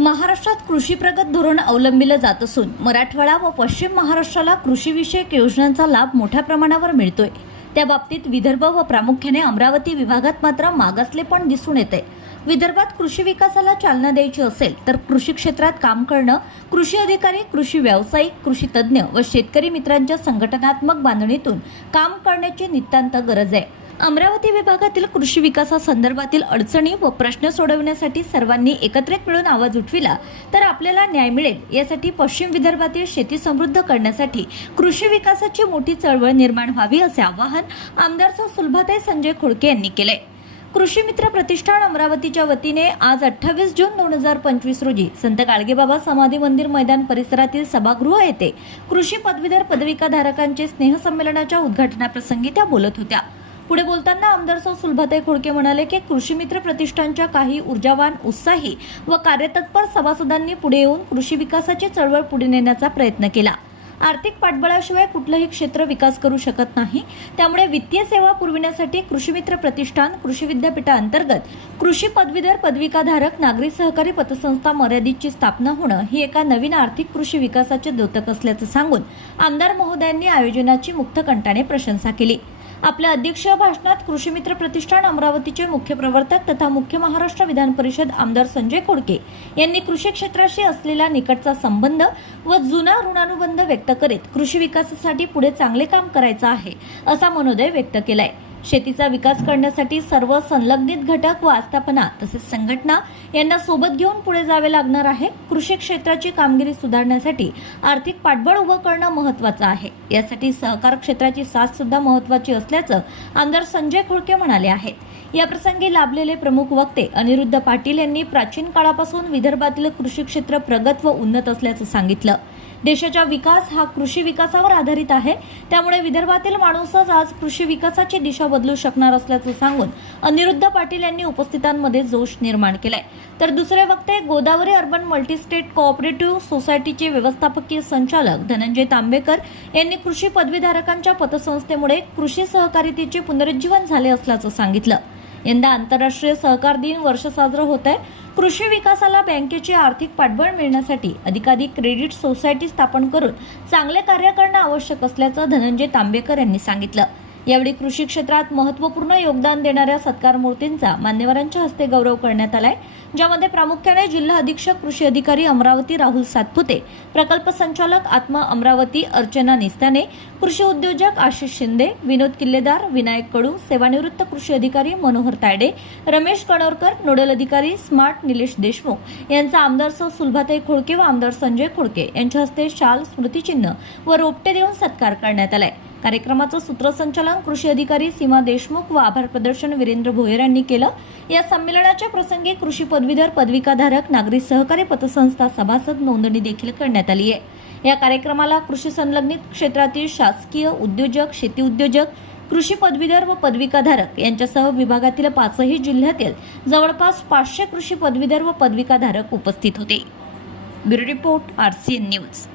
महाराष्ट्रात कृषीप्रगत धोरण अवलंबिलं जात असून मराठवाडा व पश्चिम महाराष्ट्राला कृषीविषयक योजनांचा लाभ मोठ्या प्रमाणावर मिळतोय. त्या बाबतीत विदर्भ व प्रामुख्याने अमरावती विभागात मात्र मागासलेपण दिसून येते विदर्भात कृषी विकासाला चालना द्यायची असेल तर कृषी क्षेत्रात काम करणं कृषी अधिकारी कृषी व्यावसायिक कृषी तज्ज्ञ व शेतकरी मित्रांच्या संघटनात्मक बांधणीतून काम करण्याची नितांत गरज आहे. अमरावती विभागातील कृषी विकासासंदर्भातील अडचणी व प्रश्न सोडवण्यासाठी सर्वांनी एकत्रित मिळून आवाज उठविला तर आपल्याला न्याय मिळेल यासाठी पश्चिम विदर्भातील शेती समृद्ध करण्यासाठी कृषी विकासाची मोठी चळवळ निर्माण व्हावी असे आवाहन आमदार सौ सुलभाताई संजय खोडके यांनी केले. कृषी मित्र प्रतिष्ठान अमरावतीच्या वतीने आज अठ्ठावीस जून दोन हजार पंचवीस रोजी संत गाडगेबाबा समाधी मंदिर मैदान परिसरातील सभागृह येथे कृषी पदवीधर पदविकाधारकांचे स्नेहसंमेलनाच्या उद्घाटनाप्रसंगी त्या बोलत होत्या. पुढे बोलताना आमदार सौ सुलभाताई खोडके म्हणाले की कृषी मित्र प्रतिष्ठानच्या काही ऊर्जावान उत्साही व कार्यतत्पर सभासदांनी पुढे येऊन कृषी विकासाची चळवळ पुढे नेण्याचा प्रयत्न केला. आर्थिक पाठबळाशिवाय कुठलंही क्षेत्र विकास करू शकत नाही. त्यामुळे वित्तीय सेवा पुरविण्यासाठी कृषी मित्र प्रतिष्ठान कृषी विद्यापीठाअंतर्गत कृषी पदवीधर पदविकाधारक नागरी सहकारी पतसंस्था मर्यादितची स्थापना होणं ही एका नवीन आर्थिक कृषी विकासाचे द्योतक असल्याचं सांगून आमदार महोदयांनी आयोजनाची मुक्त कंटाने प्रशंसा केली. आपल्या अध्यक्षीय भाषणात कृषी मित्र प्रतिष्ठान अमरावतीचे मुख्य प्रवर्तक तथा मुख्य महाराष्ट्र विधान परिषद आमदार संजय खोडके यांनी कृषी क्षेत्राशी असलेला निकटचा संबंध व जुना ऋणानुबंध व्यक्त करीत कृषी विकासासाठी पुढे चांगले काम करायचं आहे असा मनोदय व्यक्त केलाय. शेतीचा विकास करण्यासाठी सर्व संलग्नित घटक व आस्थापना तसेच संघटना यांना सोबत घेऊन पुढे जावे लागणार आहे. कृषी क्षेत्राची कामगिरी सुधारण्यासाठी आर्थिक पाठबळ उभं करणं महत्त्वाचं आहे. यासाठी सहकार क्षेत्राची साथ सुद्धा महत्त्वाची असल्याचं आमदार संजय खुळके म्हणाले आहेत. या प्रसंगी लाभलेले प्रमुख वक्ते अनिरुद्ध पाटील यांनी प्राचीन काळापासून विदर्भातील कृषी क्षेत्र प्रगत व उन्नत असल्याचं सांगितलं. देशाचा विकास हा कृषी विकासावर आधारित आहे. त्यामुळे विदर्भातील माणूसच आज कृषी विकासाची दिशा बदलू शकणार असल्याचं सांगून अनिरुद्ध पाटील यांनी उपस्थितांमध्ये जोश निर्माण केलाय. तर दुसरे वक्ते गोदावरी अर्बन मल्टीस्टेट कोऑपरेटिव्ह सोसायटीचे व्यवस्थापकीय संचालक धनंजय तांबेकर यांनी कृषी पदवीधारकांच्या पतसंस्थेमुळे कृषी सहकारितेचे पुनरुज्जीवन झाले असल्याचं सांगितलं. यंदा आंतरराष्ट्रीय सहकार दिन वर्ष साजरं होत आहे कृषी विकासाला बँकेचे आर्थिक पाठबळ मिळण्यासाठी अधिकाधिक क्रेडिट सोसायटी स्थापन करून चांगले कार्य करणं आवश्यक असल्याचं धनंजय तांबेकर यांनी सांगितलं. यावेळी कृषी क्षेत्रात महत्त्वपूर्ण योगदान देणाऱ्या सत्कार मूर्तींचा मान्यवरांच्या हस्ते गौरव करण्यात आलाय. ज्यामध्ये प्रामुख्याने जिल्हा अधीक्षक कृषी अधिकारी अमरावती राहुल सातपुते प्रकल्प संचालक आत्मा अमरावती अर्चना निस्ताने कृषी उद्योजक आशिष शिंदे विनोद किल्लेदार विनायक कडू सेवानिवृत्त कृषी अधिकारी मनोहर तायडे रमेश कणोरकर नोडल अधिकारी स्मार्ट निलेश देशमुख यांचा आमदार सौ सुलभाताई खोडके व आमदार संजय खोडके यांच्या हस्ते शाल स्मृतिचिन्ह व रोपटे देऊन सत्कार करण्यात आलाय. कार्यक्रमाचं सूत्रसंचालन कृषी अधिकारी सीमा देशमुख व आभार प्रदर्शन वीरेंद्र भोयर यांनी केलं. या संमेलनाच्या प्रसंगी कृषी पदवीधर पदविकाधारक नागरी सहकारी पतसंस्था सभासद नोंदणी देखील करण्यात आली आहे. या कार्यक्रमाला कृषी संलग्नित क्षेत्रातील शासकीय उद्योजक शेती उद्योजक कृषी पदवीधर व पदविकाधारक यांच्यासह विभागातील पाचही जिल्ह्यातील जवळपास पाचशे कृषी पदवीधर व पदविकाधारक उपस्थित होते. Bureau report R C N news.